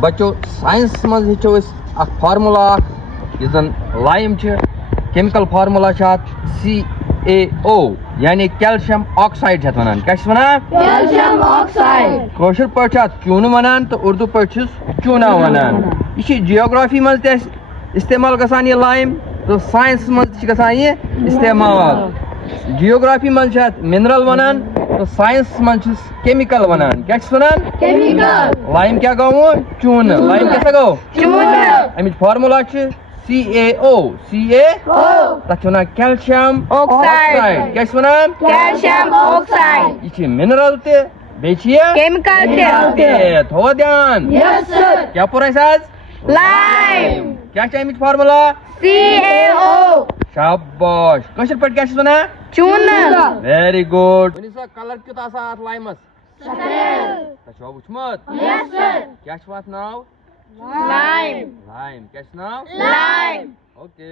बच्चों साइंस मज हेचो फार्मूला यन लाइम केमिकल फार्मूला CaO यानी कैल्शियम ऑक्साइड वन क्या कैल्शियम ऑक्साइड कशर पे चून वन तो उर्दू पे चूना वन यह जियोग्राफी मज इस्तेमाल गसान ये लाइम तो साइंस मज ये इस्तेमाल जियोग्राफी मज मिनरल वन तो साइंस मज केमिकल वन क्या केमिकल लाइम क्या गो चून लाइम कैसा गो अमिच फार्मूला CaO तथ वन कैल्शियम ऑक्साइड क्या कैल्शियम ऑक्साइड यह मिनरल केमिकल थो ध्यान यस सर क्या पुर आज लाइम क्या अमिच फार्मूला CaO शाबाश कशर पे क्या चून वेरी गुड कलर क्युत लाइमस सफेद वुचमत यस सर क्या नाव लाइम लाइम क्या नाव लाइम ओके